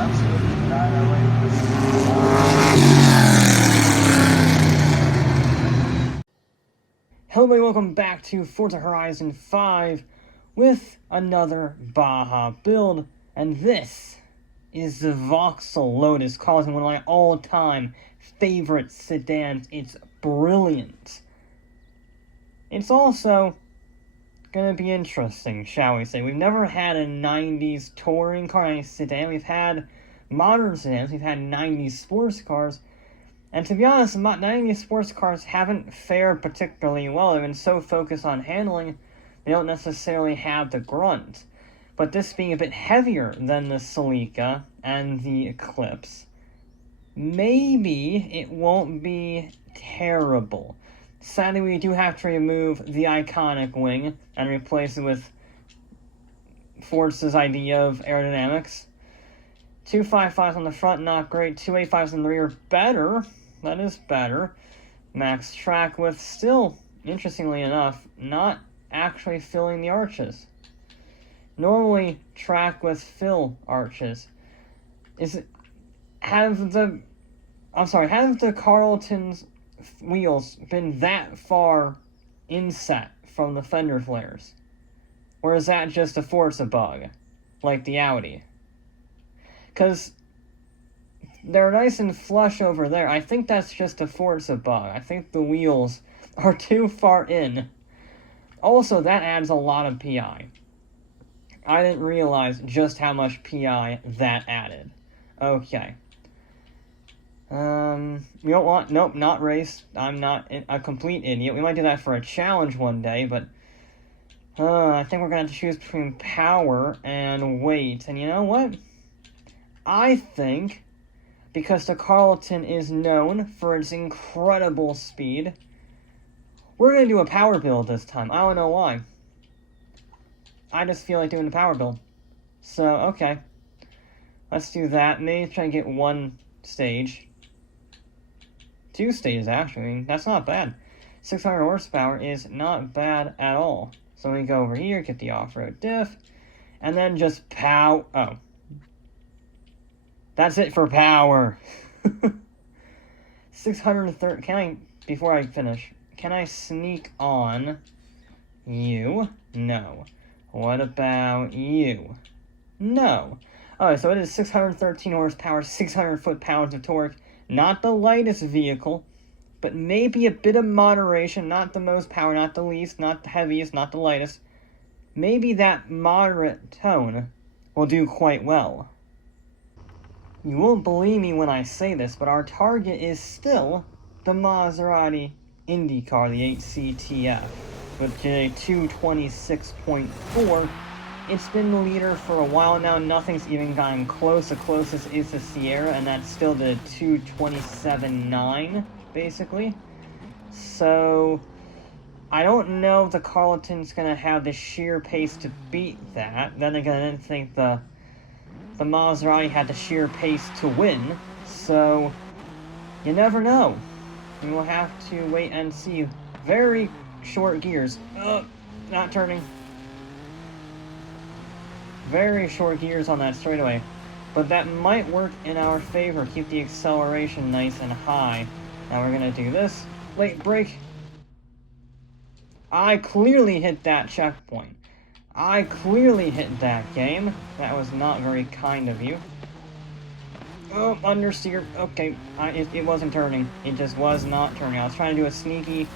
absolutely annihilate. Hello everybody, welcome back to Forza Horizon 5 with another Baja build, and this is the Vauxhall Lotus Carlton, one of my all-time favorite sedans. It's brilliant. It's also gonna be interesting, shall we say. We've never had a 90s touring car sedan. We've had modern sedans, we've had 90s sports cars, and to be honest, 90s sports cars haven't fared particularly well. They've been so focused on handling, they don't necessarily have the grunt. But this being a bit heavier than the Celica and the Eclipse, maybe it won't be terrible. Sadly, we do have to remove the iconic wing and replace it with Forza's idea of aerodynamics. 255s on the front, not great. 285s in the rear, better. That is better. Max track width, still, interestingly enough, not actually filling the arches. Normally, track width fill arches. Have the Carlton's wheels been that far inset from the fender flares? Or is that just a Forza bug, like the Audi? Because they're nice and flush over there. I think that's just a Forza bug. I think the wheels are too far in. Also, that adds a lot of PI. I didn't realize just how much PI that added. Okay. We don't want... Nope, not race. I'm not a complete idiot. We might do that for a challenge one day, but... I think we're gonna have to choose between power and weight. And you know what? I think, because the Carlton is known for its incredible speed, we're gonna do a power build this time. I don't know why. I just feel like doing a power build. So, okay. Let's do that. Maybe try to get one stage. 2 stages, actually. I mean, that's not bad. 600 horsepower is not bad at all. So we go over here, get the off-road diff, and then just pow... Oh. That's it for power. 630... Can I... Before I finish, can I sneak on you? No. What about you? No. Alright, so it is 613 horsepower, 600 foot-pounds of torque. Not the lightest vehicle, but maybe a bit of moderation. Not the most power, not the least, not the heaviest, not the lightest. Maybe that moderate tone will do quite well. You won't believe me when I say this, but our target is still the Maserati Indy car, the 8CTF, with a 226.4. It's been the leader for a while now. Nothing's even gotten close. The closest is the Sierra, and that's still the 227.9, basically. So, I don't know if the Carlton's going to have the sheer pace to beat that. Then again, I didn't think the Maserati had the sheer pace to win. So, you never know. We will have to wait and see. Very short gears. Not turning. Very short gears on that straightaway. But that might work in our favor. Keep the acceleration nice and high. Now we're going to do this. Late brake. I clearly hit that checkpoint. I clearly hit that game. That was not very kind of you. Oh, understeer. Okay, it wasn't turning. It just was not turning. I was trying to do a sneaky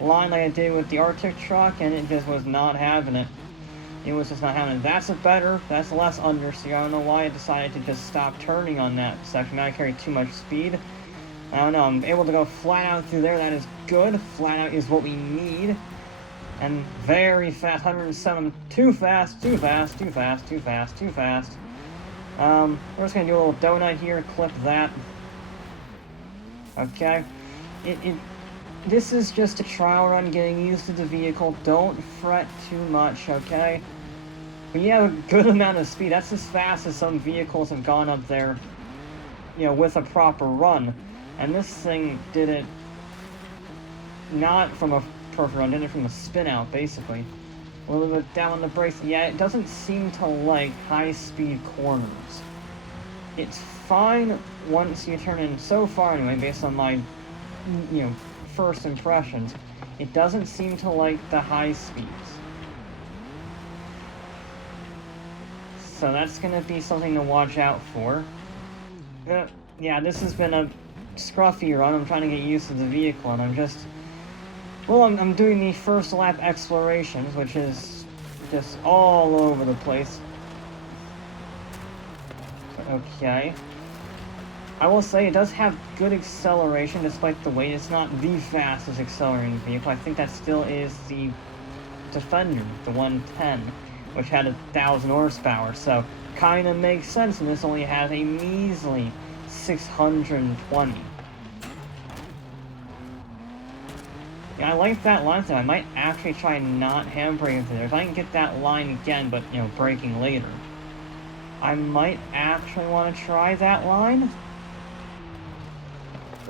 line like I did with the Arctic truck, and it just was not having it. It was just not having it. That's less understeer. I don't know why I decided to just stop turning on that section. I carry too much speed. I don't know. I'm able to go flat out through there. That is good. Flat out is what we need. And very fast, 107, too fast, too fast, too fast, too fast, too fast. We're just gonna do a little donut here, clip that. Okay. This is just a trial run, getting used to the vehicle. Don't fret too much, okay? But you have a good amount of speed. That's as fast as some vehicles have gone up there, you know, with a proper run. And this thing did it not from a perfect run, did it from a spin out, basically. A little bit down on the brakes. Yeah, it doesn't seem to like high-speed corners. it's fine once you turn in, so far anyway, based on my, first impressions. It doesn't seem to like the high speeds. So that's going to be something to watch out for. Yeah, this has been a scruffy run. I'm trying to get used to the vehicle, and I'm just... Well, I'm doing the first lap explorations, which is just all over the place. Okay. I will say it does have good acceleration despite the weight. It's not the fastest accelerating vehicle. I think that still is the Defender, the 110, which had 1,000 horsepower. So, kind of makes sense, and this only has a measly 620. Yeah, I like that line, so I might actually try not handbraking through there. If I can get that line again, but, braking later, I might actually want to try that line.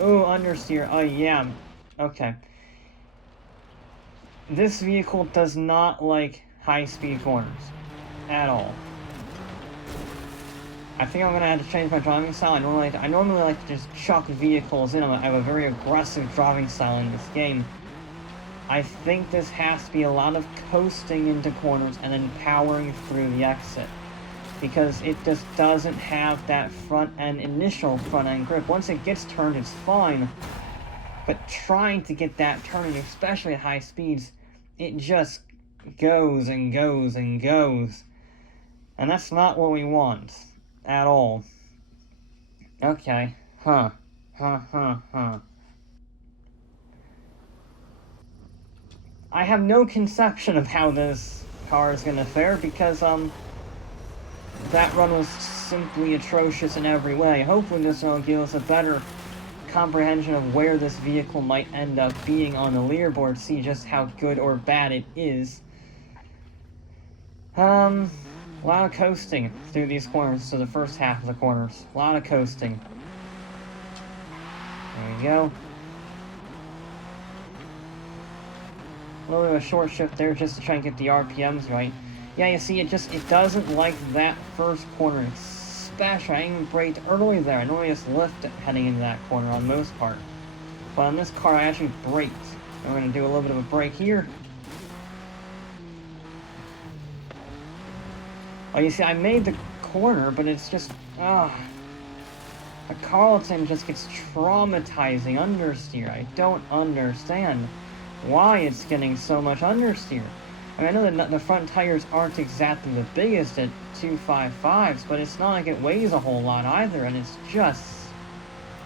Oh, understeer. Oh, yeah. Okay. This vehicle does not like high-speed corners. At all. I think I'm going to have to change my driving style. I normally like to just chuck vehicles in. I have a very aggressive driving style in this game. I think this has to be a lot of coasting into corners and then powering through the exit. Because it just doesn't have that initial front-end grip. Once it gets turned, it's fine. But trying to get that turning, especially at high speeds, it just goes and goes and goes. And that's not what we want. At all. Okay. Huh. I have no conception of how this car is gonna fare because, that run was simply atrocious in every way. Hopefully this will give us a better comprehension of where this vehicle might end up being on the leaderboard, see just how good or bad it is. A lot of coasting through these corners, so the first half of the corners. A lot of coasting. There we go. A little bit of a short shift there just to try and get the RPMs right. Yeah, you see, it doesn't like that first corner, especially. I even braked early there. I normally just lift heading into that corner on most part. But on this car, I actually braked. I'm going to do a little bit of a brake here. Oh, you see, I made the corner, but it's just, the Carlton just gets traumatizing understeer. I don't understand why it's getting so much understeer. I mean, I know the front tires aren't exactly the biggest at 255s, but it's not like it weighs a whole lot either, and it's just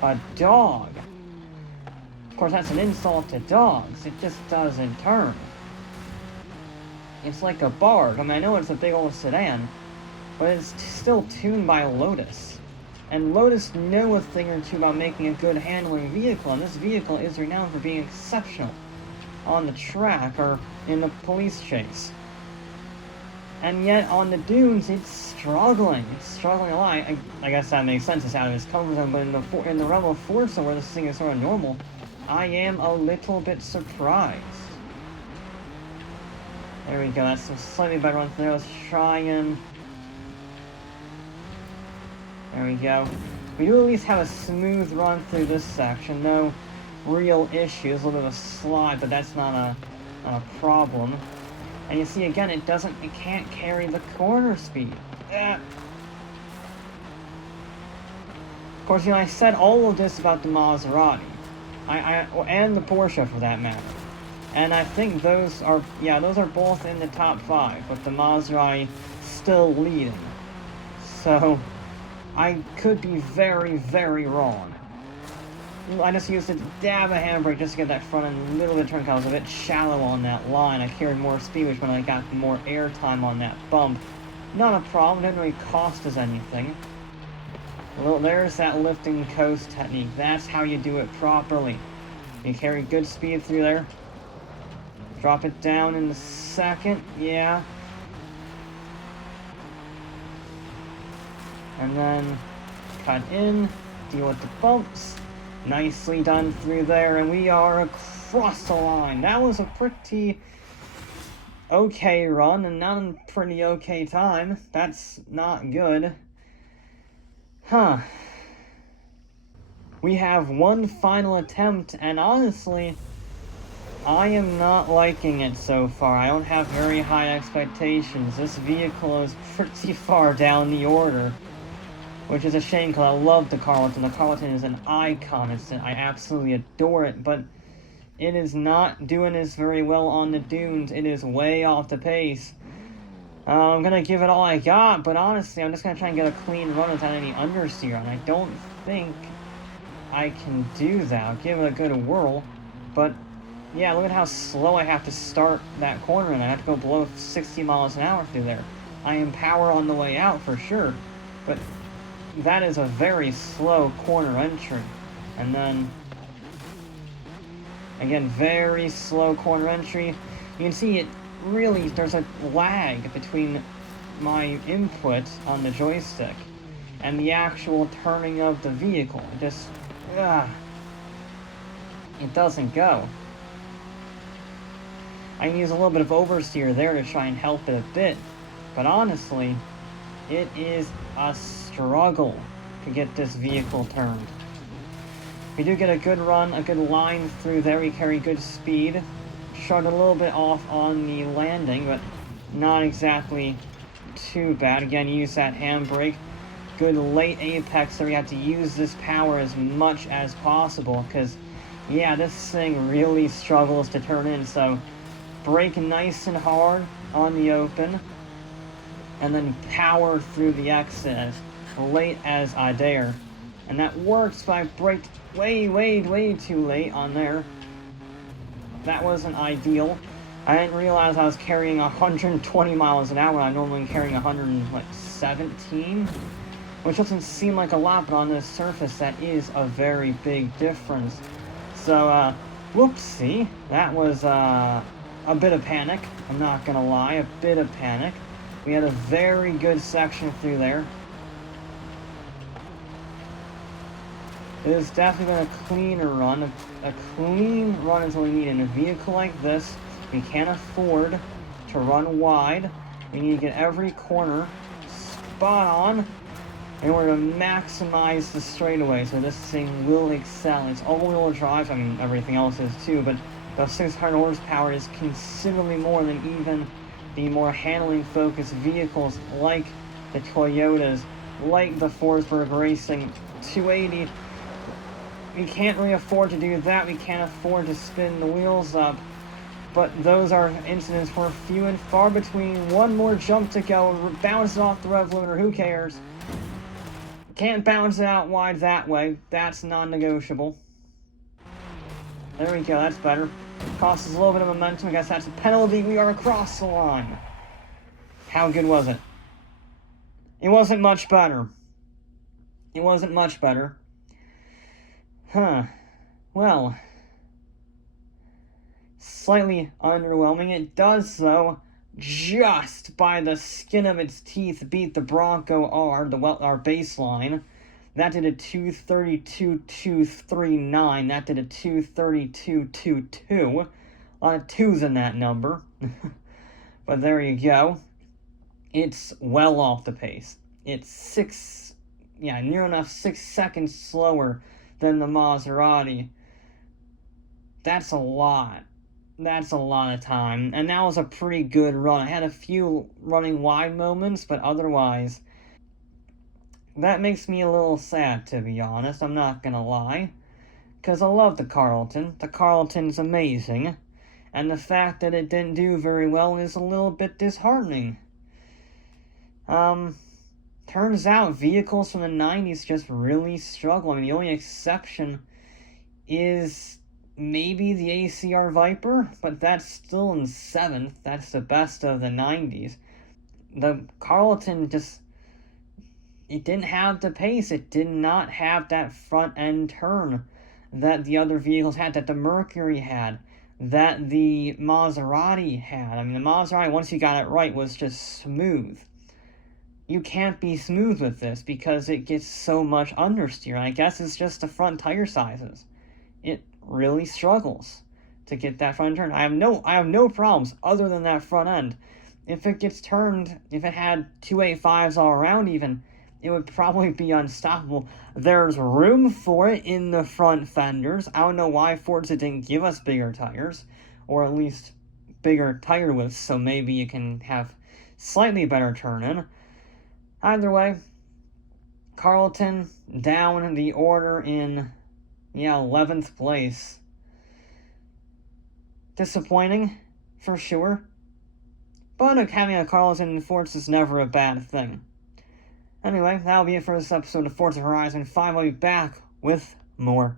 a dog. Of course, that's an insult to dogs. It just doesn't turn. It's like a Bard. I mean, I know it's a big old sedan, but it's still tuned by Lotus. And Lotus know a thing or two about making a good handling vehicle, and this vehicle is renowned for being exceptional on the track or in the police chase. And yet, on the dunes, it's struggling. It's struggling a lot. I guess that makes sense. It's out of its comfort zone, but in the realm of Forza, where this thing is sort of normal, I am a little bit surprised. There we go. That's a slightly better one there. Let's try and... There we go. We do at least have a smooth run through this section. No real issues. A little bit of a slide, but that's not a problem. And you see, again, it can't carry the corner speed. Of course, I said all of this about the Maserati. And the Porsche, for that matter. And I think those are both in the top 5, but the Maserati still leading. So, I could be very, very wrong. I just used a dab of handbrake just to get that front end middle of the turn. I was a bit shallow on that line. I carried more speed, which when I got more air time on that bump. Not a problem, didn't really cost us anything. Well, there's that lifting coast technique. That's how you do it properly. You carry good speed through there. Drop it down in the second, yeah. And then cut in, deal with the bumps. Nicely done through there, and we are across the line. That was a pretty okay run, and not a pretty okay time. That's not good. Huh. We have one final attempt, and honestly, I am not liking it so far. I don't have very high expectations. This vehicle is pretty far down the order, which is a shame because I love the Carlton. The Carlton is an icon. I absolutely adore it, but it is not doing this very well on the dunes. It is way off the pace. I'm going to give it all I got, but honestly, I'm just going to try and get a clean run without any understeer, and I don't think I can do that. I'll give it a good whirl, but yeah, look at how slow I have to start that corner, and I have to go below 60 miles an hour through there. I am power on the way out for sure, but that is a very slow corner entry. And then, again, very slow corner entry. You can see it really, there's a lag between my input on the joystick and the actual turning of the vehicle. It just, it doesn't go. I can use a little bit of oversteer there to try and help it a bit, but honestly, it is a struggle to get this vehicle turned. We do get a good run, a good line through there. We carry good speed. Shut a little bit off on the landing, but not exactly too bad. Again, use that handbrake. Good late apex, so we have to use this power as much as possible, because, yeah, this thing really struggles to turn in, so brake nice and hard on the open, and then power through the exit as late as I dare. And that works, but I braked way too late on there. That wasn't ideal. I didn't realize I was carrying 120 miles an hour. I'm normally carrying 117, which doesn't seem like a lot, but on this surface, that is a very big difference. So, whoopsie. That was, a bit of panic. I'm not gonna lie, a bit of panic. We had a very good section through there. It is definitely been a cleaner run. A clean run is what we need in a vehicle like this. We can't afford to run wide. We need to get every corner spot on in order to maximize the straightaway, so this thing will excel. It's all-wheel drive. I mean, everything else is too, but the 600 horsepower is considerably more than even the more handling-focused vehicles like the Toyotas, like the Forsberg Racing 280. We can't really afford to do that. We can't afford to spin the wheels up. But those are incidents where few and far between. One more jump to go. Bounce it off the rev limiter. Who cares? Can't bounce it out wide that way. That's non-negotiable. There we go. That's better. Costs us a little bit of momentum. I guess that's a penalty. We are across the line. How good was it? It wasn't much better. It wasn't much better. Huh. Well, slightly underwhelming. It does, though, just by the skin of its teeth, beat the Bronco R, our baseline. That did a 232.239. That did a 232.22. A lot of twos in that number. But there you go. It's well off the pace. It's near enough 6 seconds slower than the Maserati. That's a lot. That's a lot of time. And that was a pretty good run. I had a few running wide moments, but otherwise, that makes me a little sad, to be honest. I'm not gonna lie. Because I love the Carlton. The Carlton's amazing. And the fact that it didn't do very well is a little bit disheartening. Turns out vehicles from the 90s just really struggle. I mean, the only exception is maybe the ACR Viper, but that's still in 7th. That's the best of the 90s. The Carlton just, it didn't have the pace. It did not have that front end turn that the other vehicles had, that the Mercury had, that the Maserati had. I mean, the Maserati, once you got it right, was just smooth. You can't be smooth with this because it gets so much understeer. I guess it's just the front tire sizes. It really struggles to get that front turn. I have no problems other than that front end. If it gets turned, if it had 285s all around even, it would probably be unstoppable. There's room for it in the front fenders. I don't know why Forza didn't give us bigger tires, or at least bigger tire widths, so maybe you can have slightly better turn-in. Either way, Carlton down the order in, 11th place. Disappointing, for sure. But having a Carlton in Forza is never a bad thing. Anyway, that'll be it for this episode of Forza Horizon 5. I'll be back with more.